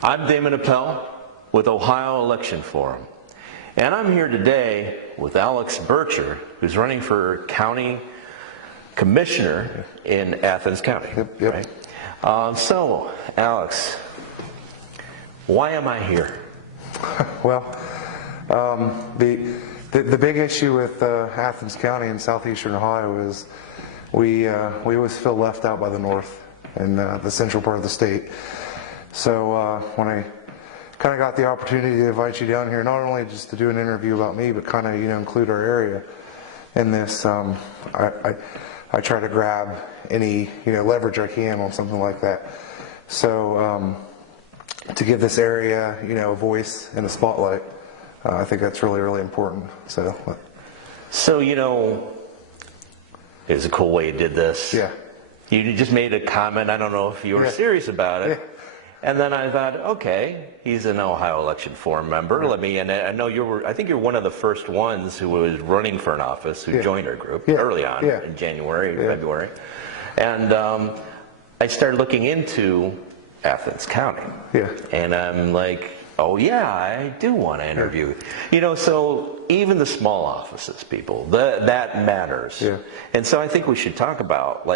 I'm Damon Appel with Ohio Election Forum, and I'm here today with Alex Burcher, who's running for county commissioner in Athens County. Yep. Right? So, Alex, why am I here? Well, the big issue with Athens County in southeastern Ohio is we always feel left out by the north and the central part of the state. So when I kind of got the opportunity to invite you down here, not only just to do an interview about me, but kind of include our area in this, I try to grab any leverage I can on something like that. So to give this area a voice and a spotlight, I think that's really important. So it's a cool way you did this. Yeah. You just made a comment. I don't know if you were serious about it. Yeah. And then I thought, okay, he's an Ohio Election Forum member. And I know I think you're one of the first ones who was running for an office who joined our group early on in January, February. And I started looking into Athens County. Yeah. And I'm like, oh yeah, I do want to interview. So even the small offices, people, that matters. Yeah. And so I think we should talk about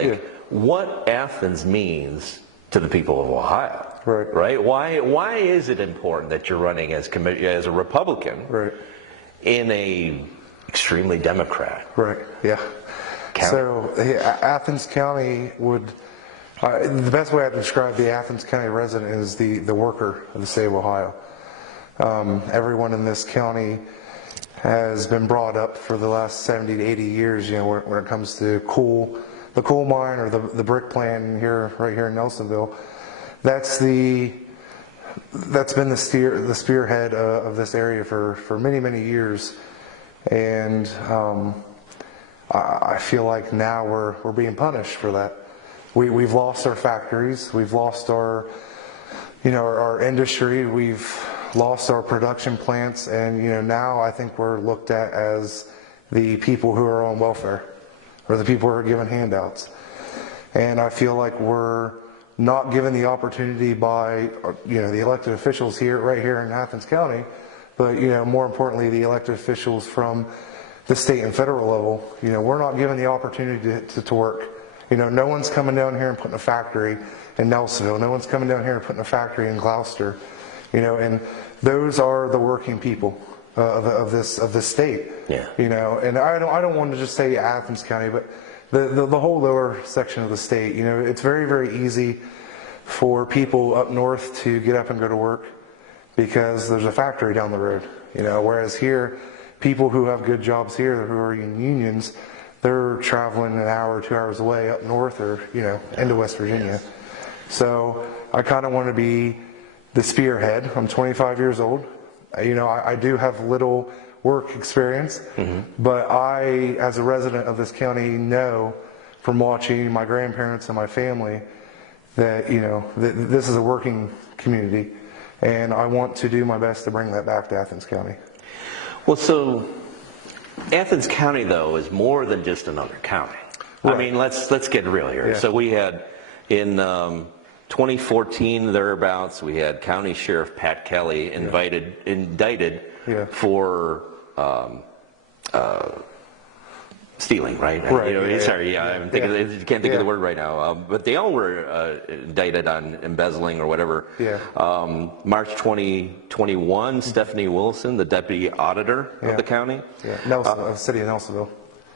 what Athens means to the people of Ohio. Right? Why is it important that you're running as a Republican in a extremely Democrat? Right. Yeah. County? So Athens County would. The best way I describe the Athens County resident is the worker of the state of Ohio. Everyone in this county has been brought up for the last 70 to 80 years, when it comes to the coal mine or the brick plant right here in Nelsonville. That's been the spearhead of this area for many years, and I feel like now we're being punished for that. We've lost our factories, we've lost our industry, we've lost our production plants, and now I think we're looked at as the people who are on welfare, or the people who are given handouts. And I feel like we're not given the opportunity by the elected officials right here in Athens County, but more importantly the elected officials from the state and federal level. We're not given the opportunity to work. No one's coming down here and putting a factory in Nelsonville. No one's coming down here and putting a factory in Gloucester. And those are the working people of this state. Yeah. And I don't want to just say Athens County, but the whole lower section of the state. It's very easy for people up north to get up and go to work because there's a factory down the road. Whereas here, people who have good jobs here, who are in unions, they're traveling an hour or 2 hours away up north or into West Virginia. So I kind of want to be the spearhead. I'm 25 years old. I do have little work experience, but I, as a resident of this county, know from watching my grandparents and my family that this is a working community, and I want to do my best to bring that back to Athens County. Well, so Athens County though is more than just another county. Right. I mean, let's get real here. Yeah. So we had in 2014 thereabouts, we had County Sheriff Pat Kelly indicted for stealing, right? Sorry, I'm thinking, I can't think of the word right now. But they all were indicted on embezzling or whatever. Yeah. March 2021, Stephanie Wilson, the deputy auditor of the county. Yeah. City of Nelsonville.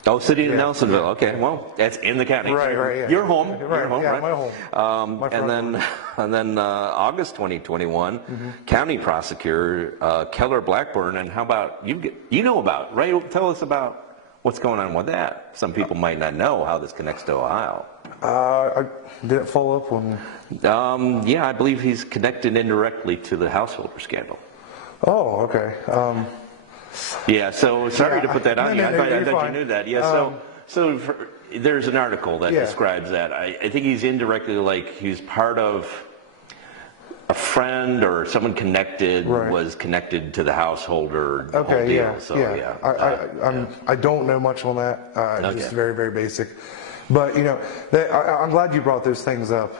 Oh, City of Nelsonville. Okay, well, that's in the county. Right. Yeah. Your home. Right. Your home, yeah, right? My home. And then August 2021, County Prosecutor Keller Blackburn. And how about you know about, right? Tell us about what's going on with that. Some people might not know how this connects to Ohio. I didn't follow up on. I believe he's connected indirectly to the householder scandal. Oh, okay. Yeah, so sorry to put that on you. I thought you knew that. Yeah, there's an article that describes that. I think he's indirectly, he's part of a friend or someone connected was connected to the householder whole deal. I don't know much on that. Just very basic. But I'm glad you brought those things up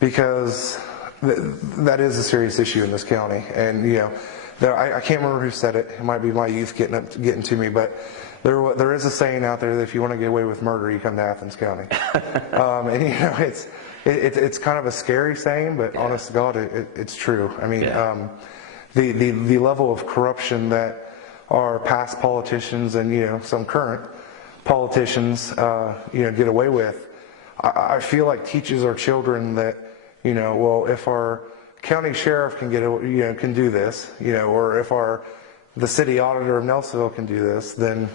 because that is a serious issue in this county. And I can't remember who said it. It might be my youth getting to me, but there is a saying out there that if you want to get away with murder, you come to Athens County. And it's kind of a scary saying, but honest to God, it's true. I mean, the level of corruption that our past politicians and some current politicians get away with, I feel like teaches our children that well, if our county sheriff can can do this, or if the city auditor of Nelsonville can do this, then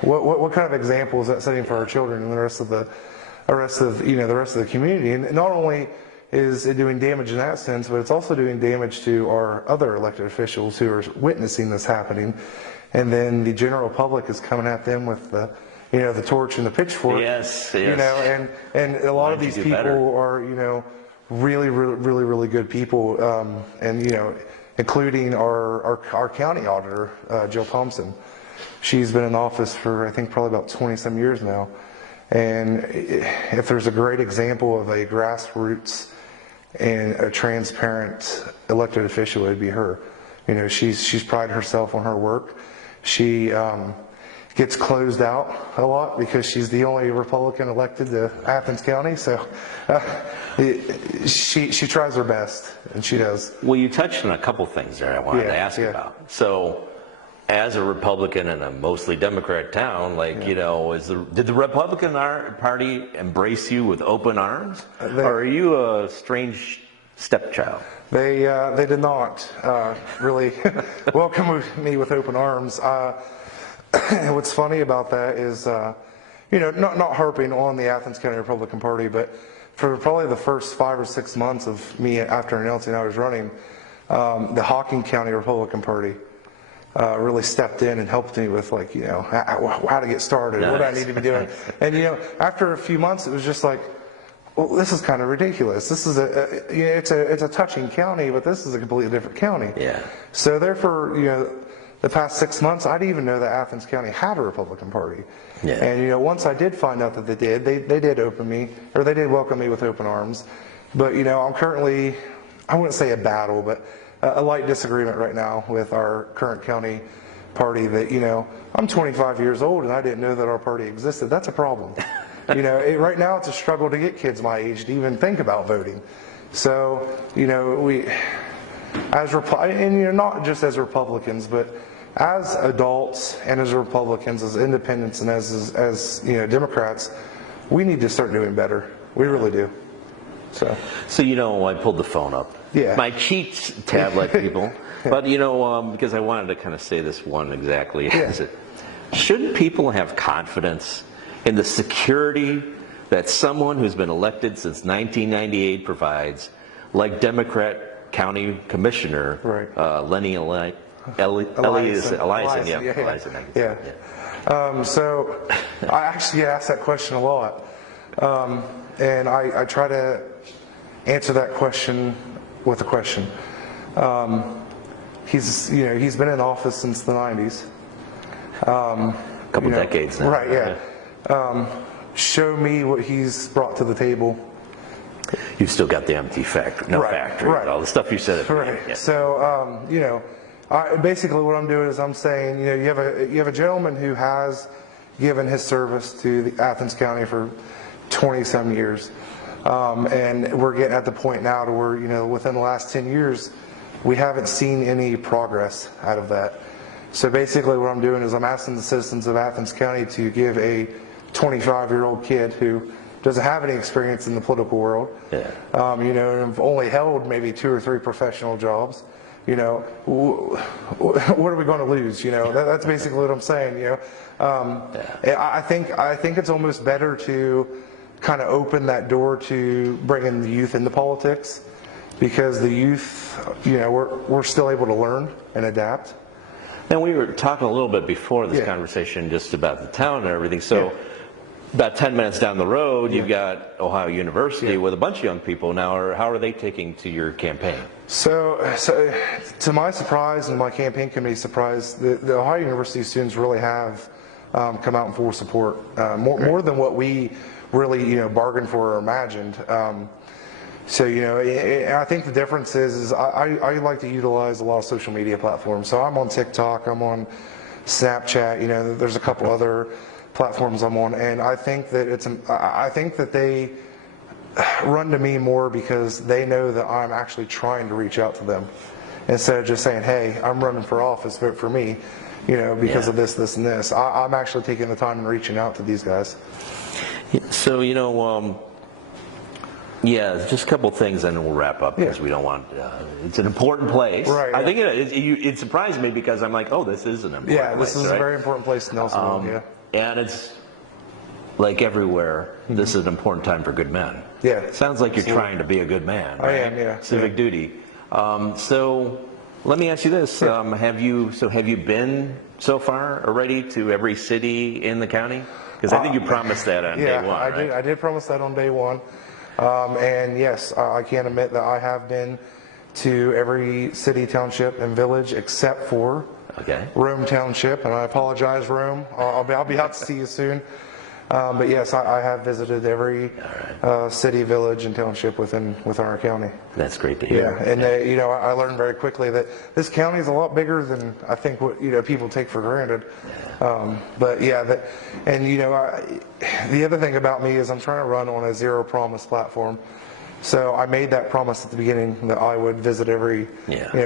what kind of example is that setting for our children and the rest of the community? And not only is it doing damage in that sense, but it's also doing damage to our other elected officials who are witnessing this happening, and then the general public is coming at them with the torch and the pitchfork. Yes. And a lot of these people are really good people, and including our county auditor, Jill Thompson. She's been in office for I think probably about 20-some years now, and if there's a great example of a grassroots and a transparent elected official, it'd be her. She's prided herself on her work. She gets closed out a lot because she's the only Republican elected to Athens County, so she tries her best, and she does. Well, you touched on a couple things there I wanted to ask about. So, as a Republican in a mostly Democrat town, did the Republican Party embrace you with open arms, or are you a strange stepchild? They did not really welcome me with open arms. What's funny about that is, not harping on the Athens County Republican Party, but for probably the first 5 or 6 months of me after announcing I was running, the Hocking County Republican Party really stepped in and helped me with how to get started, what I need to be doing. And after a few months, it was just like, well, this is kind of ridiculous. This is it's a touching county, but this is a completely different county. Yeah. So therefore, the past 6 months, I didn't even know that Athens County had a Republican Party. Yeah. And once I did find out that they did, they did welcome me with open arms. But I'm currently, I wouldn't say a battle, but a light disagreement right now with our current county party that I'm 25 years old and I didn't know that our party existed. That's a problem. Right now it's a struggle to get kids my age to even think about voting. So we, as not just as Republicans, but as adults and as Republicans, as independents, and as Democrats, we need to start doing better. We really do. So I pulled the phone up. Yeah. My cheat tablet, people. But because I wanted to kind of say this one exactly as it. Shouldn't people have confidence in the security that someone who's been elected since 1998 provides, like Democrat County Commissioner Lenny Eliason? So I actually get asked that question a lot, and I try to answer that question with a question. He's been in office since the 90s. A couple decades now. Right, yeah. Show me what he's brought to the table. You've still got the empty factory, all the stuff you said. Yeah. So, basically what I'm doing is I'm saying, you have a gentleman who has given his service to the Athens County for 20-some years. And we're getting at the point now to where, within the last 10 years, we haven't seen any progress out of that. So basically what I'm doing is I'm asking the citizens of Athens County to give a 25-year-old kid who doesn't have any experience in the political world, and have only held maybe 2 or 3 professional jobs, what are we going to lose? That's basically what I'm saying. I think it's almost better to kind of open that door to bringing the youth into politics, because the youth, we're still able to learn and adapt. Now, we were talking a little bit before this conversation just about the town and everything. So about 10 minutes down the road, you've got Ohio University with a bunch of young people now. How are they taking to your campaign? So to my surprise and my campaign committee's surprise, the Ohio University students really have come out in full support, more than what we really bargained for or imagined. So, I think the difference is I like to utilize a lot of social media platforms. So I'm on TikTok, I'm on Snapchat, there's a couple other platforms I'm on, and I think that they run to me more because they know that I'm actually trying to reach out to them instead of just saying, hey, I'm running for office, vote for me, because of this, and this. I'm actually taking the time and reaching out to these guys. So, just a couple things, and we'll wrap up because we don't want. It's an important place. Right. I think it surprised me because I'm like, oh, this is an important place. Yeah, this is a very important place in Nelsonville. And it's like everywhere. This is an important time for good men. Yeah. Sounds like you're trying to be a good man. Right? I am. Yeah. Civic duty. So let me ask you this: Have you been so far already to every city in the county? Because I think you promised that on day one. Yeah, I did promise that on day one. And yes, I can admit that I have been to every city, township, and village except for Rome Township. And I apologize, Rome. I'll be out to see you soon. But yes, I have visited every city, village, and township within our county. That's great to hear. Yeah, and I learned very quickly that this county is a lot bigger than I think what people take for granted. But yeah, the other thing about me is I'm trying to run on a zero promise platform. So I made that promise at the beginning that I would visit every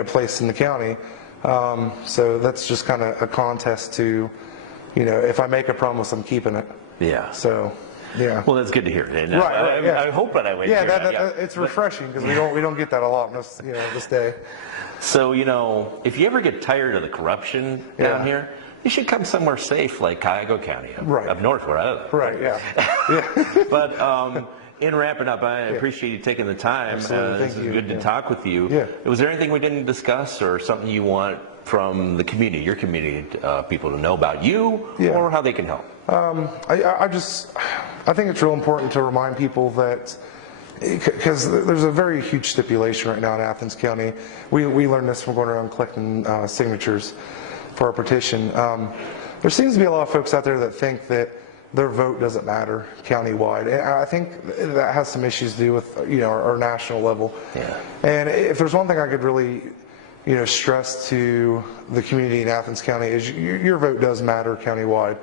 place in the county. So that's just kind of a contest to, if I make a promise, I'm keeping it. Yeah. So, yeah. Well, that's good to hear. And Right. I hope that I wait. Yeah, it's refreshing because we don't get that a lot in this day. So if you ever get tired of the corruption down here, you should come somewhere safe like Cuyahoga County, up north where I live. Right. Yeah. But in wrapping up, I appreciate you taking the time. Thank you. Good to talk with you. Yeah. Was there anything we didn't discuss, or something you want from the community, your community, people to know about you, or how they can help? I think it's real important to remind people that, because there's a very huge stipulation right now in Athens County. We learned this from going around collecting signatures for our petition. There seems to be a lot of folks out there that think that their vote doesn't matter countywide, and I think that has some issues to do with our national level. Yeah. And if there's one thing I could really stress to the community in Athens County is your vote does matter countywide.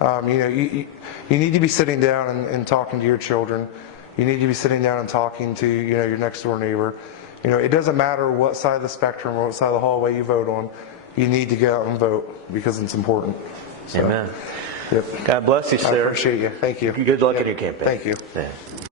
You need to be sitting down and talking to your children. You need to be sitting down and talking to your next door neighbor. It doesn't matter what side of the spectrum or what side of the hallway you vote on. You need to go out and vote because it's important. So, Amen. Yep. God bless you, sir. I appreciate you. Thank you. Good luck in your campaign. Thank you. Yeah.